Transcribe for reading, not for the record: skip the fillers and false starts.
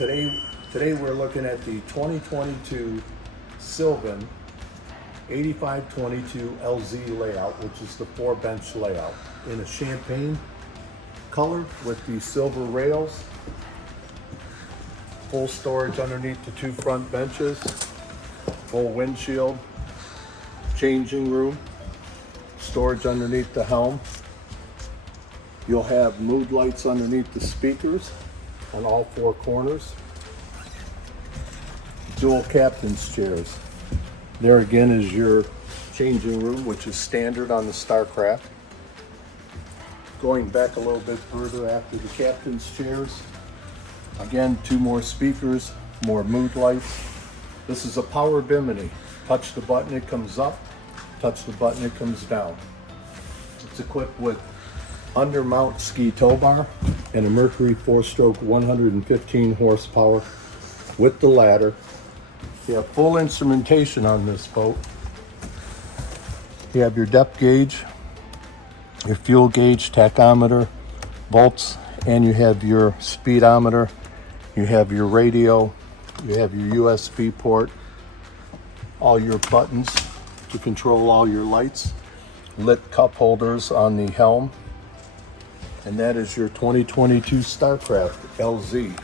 Today we're looking at the 2022 Sylvan 8522 LZ layout, which is the 4-bench layout in a champagne color with the silver rails, full storage underneath the 2 front benches, full windshield, changing room, storage underneath the helm. You'll have mood lights underneath the speakers on all 4 corners. Dual captain's chairs. There again is your changing room, which is standard on the Starcraft. Going back a little bit further after the captain's chairs, again 2 more speakers, more mood lights. This is a power bimini. Touch the button, it comes up. Touch the button, it comes down. It's equipped with undermount ski tow bar and a Mercury 4-stroke 115 horsepower with the ladder. You have full instrumentation on this boat. You have your depth gauge, your fuel gauge, tachometer, volts, and you have your speedometer. You have your radio, you have your USB port, all your buttons to control all your lights, lit cup holders on the helm, and that is your 2022 Starcraft LZ.